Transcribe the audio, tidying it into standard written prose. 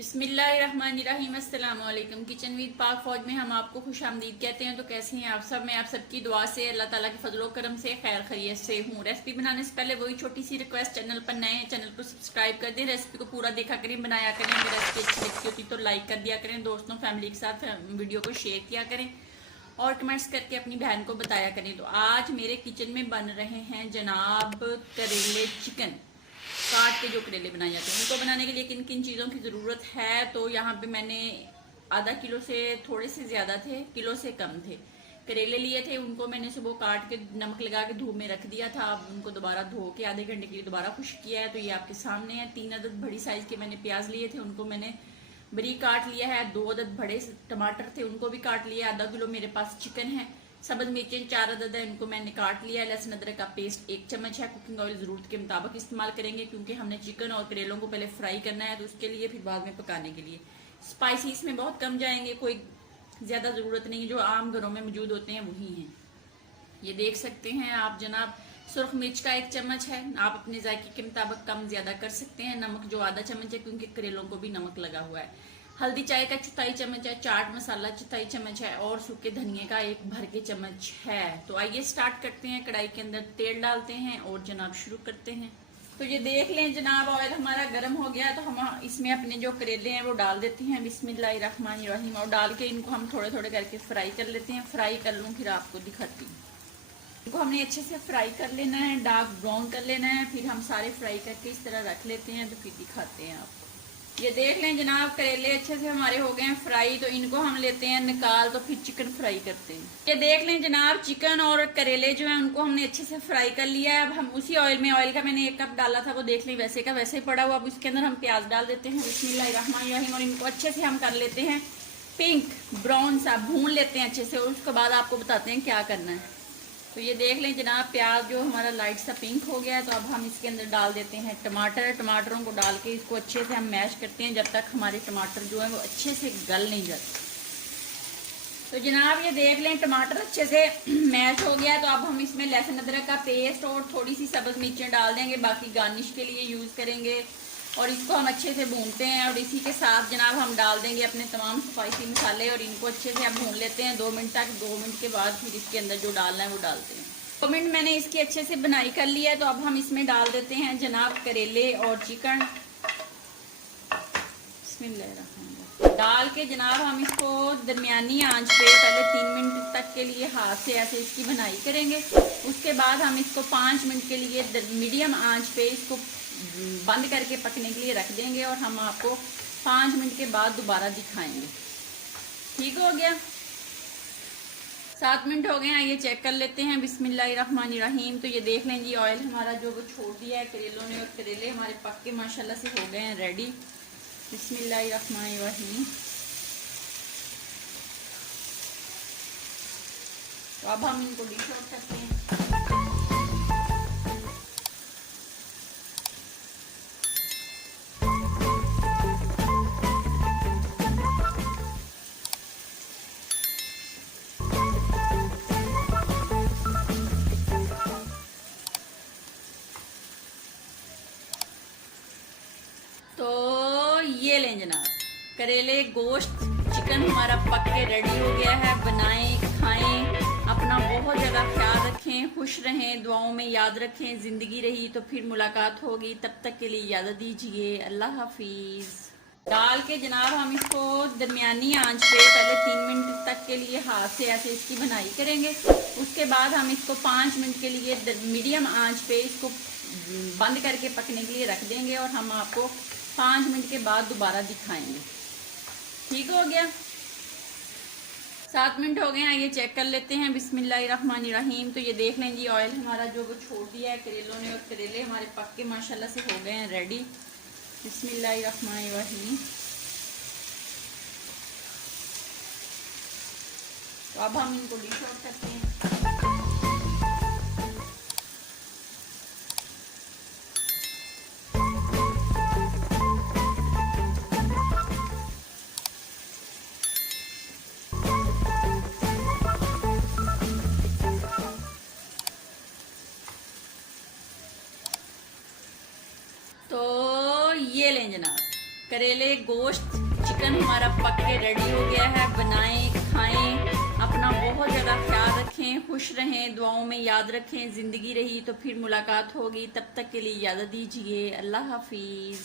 बिस्मिल्लाहिर्रहमानिर्रहीम। अस्सलाम वालेकुम। किचन विद पाक फौज में हम आपको खुश आमदीद कहते हैं। तो कैसे हैं आप सब? मैं आप सबकी दुआ से अल्लाह ताला के फजलो करम से खैर खैरियत से हूँ। रेसिपी बनाने से पहले वही छोटी सी रिक्वेस्ट, चैनल पर नए हैं चैनल को सब्सक्राइब कर दें, रेसिपी को पूरा देखा करें, बनाया करें। अगर रेसिपी अच्छी लगती होती तो लाइक कर दिया करें, दोस्तों फैमिली के साथ वीडियो को शेयर किया करें और कमेंट्स करके अपनी बहन को बताया करें। तो आज मेरे किचन में बन रहे हैं जनाब करेले चिकन। काट के जो करेले बनाए जाते हैं उनको बनाने के लिए किन किन चीज़ों की ज़रूरत है। तो यहाँ पे मैंने आधा किलो से थोड़े से ज़्यादा थे, किलो से कम थे करेले लिए थे। उनको मैंने सुबह काट के नमक लगा के धूप में रख दिया था। अब उनको दोबारा धो के आधे घंटे के लिए दोबारा खुश्क किया है। तो ये आपके सामने है। 3 अदद बड़ी साइज़ के मैंने प्याज लिए थे, उनको मैंने बारीक काट लिया है। 2 अदद बड़े टमाटर थे, उनको भी काट लिया। आधा किलो मेरे पास चिकन है। सब्ज मिर्चें 4 अदद है, इनको मैंने काट लिया है। लहसुन अदरक का पेस्ट 1 चम्मच है। कुकिंग ऑयल ज़रूरत के मुताबिक इस्तेमाल करेंगे क्योंकि हमने चिकन और करेलों को पहले फ्राई करना है, तो उसके लिए फिर बाद में पकाने के लिए। स्पाइसी इसमें बहुत कम जाएंगे, कोई ज़्यादा ज़रूरत नहीं, जो आम घरों में मौजूद होते हैं वही हैं। ये देख सकते हैं आप जनाब। सुरख मिर्च का 1 चम्मच है, आप अपने जायके के मुताबिक कम ज़्यादा कर सकते हैं। नमक जो आधा चम्मच है क्योंकि करेलों को भी नमक लगा हुआ है। हल्दी चाय का 1/4 चम्मच है। चाट मसाला 1/4 चम्मच है और सूखे धनिए का 1 भर के चम्मच है। तो आइए स्टार्ट करते हैं। कढ़ाई के अंदर तेल डालते हैं और जनाब शुरू करते हैं। तो ये देख लें जनाब, ऑयल हमारा गर्म हो गया। तो हम इसमें अपने जो करेले हैं वो डाल देते हैं बिस्मिल्लाहिर्रहमानिर्रहीम, और डाल के इनको हम थोड़े थोड़े करके फ्राई कर लेते हैं। फ्राई कर लूँ फिर आपको दिखाती हूँ। इनको हमने अच्छे से फ्राई कर लेना है, डार्क ब्राउन कर लेना है। फिर हम सारे फ्राई करके इस तरह रख लेते हैं। तो फिर दिखाते हैं आपको। ये देख लें जनाब, करेले अच्छे से हमारे हो गए हैं फ्राई। तो इनको हम लेते हैं निकाल, तो फिर चिकन फ्राई करते हैं। ये देख लें जनाब, चिकन और करेले जो हैं उनको हमने अच्छे से फ्राई कर लिया है। अब हम उसी ऑयल में, ऑयल का मैंने 1 कप डाला था, वो देख लें वैसे का वैसे ही पड़ा हुआ। अब उसके अंदर हम प्याज डाल देते हैं बिस्मिल्लाहिर्रहमानिर्रहीम, और इनको अच्छे से हम कर लेते हैं पिंक ब्राउन सा, भून लेते हैं अच्छे से। और उसके बाद आपको बताते हैं क्या करना है। तो ये देख लें जनाब, प्याज जो हमारा लाइट सा पिंक हो गया है। तो अब हम इसके अंदर डाल देते हैं टमाटर। टमाटरों को डाल के इसको अच्छे से हम मैश करते हैं जब तक हमारे टमाटर जो है वो अच्छे से गल नहीं जाते। तो जनाब ये देख लें, टमाटर अच्छे से मैश हो गया है। तो अब हम इसमें लहसुन अदरक का पेस्ट और थोड़ी सी सब्ज मिर्चें डाल देंगे, बाकी गार्निश के लिए यूज़ करेंगे। और इसको हम अच्छे से भूनते हैं। और इसी के साथ जनाब हम डाल देंगे अपने तमाम स्पाइसी मसाले, और इनको अच्छे से हम भून लेते हैं 2 मिनट तक। 2 मिनट के बाद फिर इसके अंदर जो डालना है वो डालते हैं। 2 मिनट मैंने इसकी अच्छे से बनाई कर लिया है। तो अब हम इसमें डाल देते हैं जनाब करेले और चिकन। बिस्मिल्लाहिर्रहमानिर्रहीम डाल के जनाब हम इसको दरमियानी आंच पे पहले 3 मिनट तक के लिए हाथ से ऐसे इसकी बनाई करेंगे। उसके बाद हम इसको 5 मिनट के लिए मीडियम आंच पे इसको बंद करके पकने के लिए रख देंगे। और हम आपको 5 मिनट के बाद दोबारा दिखाएंगे। ठीक हो गया, 7 मिनट हो गए हैं। ये चेक कर लेते हैं बिस्मिल्लाहिर्रहमानिर्रहीम। तो ये देख लें जी, ऑयल हमारा जो वो छोड़ दिया है करेलों ने, और करेले हमारे पक के माशाल्लाह से हो गए हैं रेडी। बिस्मिल्लाहिर्रहमानिर्रहीम। तो अब हम इनको डिश आउट करते हैं। तो ये लें जनाब, करेले गोश्त चिकन हमारा पक के रेडी हो गया है। बनाएं, खाएं, अपना बहुत ज़्यादा ख्याल रखें, खुश रहें, दुआओं में याद रखें। ज़िंदगी रही तो फिर मुलाकात होगी, तब तक के लिए इजाज़त दीजिए। अल्लाह हाफिज़। डाल के जनाब हम इसको दरमियानी आंच पे पहले 3 मिनट तक के लिए हाथ से ऐसे इसकी बनाई करेंगे। उसके बाद हम इसको 5 मिनट के लिए मीडियम आंच पे इसको बंद करके पकने के लिए रख देंगे। और हम आपको 5 मिनट के बाद दोबारा दिखाएंगे। ठीक हो गया, 7 मिनट हो गए हैं। ये चेक कर लेते हैं बिस्मिल्लाहिर्रहमानिर्रहीम। तो ये देख लें जी, ऑयल हमारा जो वो छोड़ दिया है करेलों ने, और करेले हमारे पक के माशाल्लाह से हो गए हैं रेडी। बिस्मिल्लाहिर्रहमानिर्रहीम। तो अब हम इनको डिश आउट करते हैं। तो ये लें जनाब, करेले गोश्त चिकन हमारा पक के रेडी हो गया है। बनाएं, खाएं, अपना बहुत ज़्यादा ख्याल रखें, खुश रहें, दुआओं में याद रखें। ज़िंदगी रही तो फिर मुलाकात होगी, तब तक के लिए इजाज़त दीजिए। अल्लाह हाफिज़।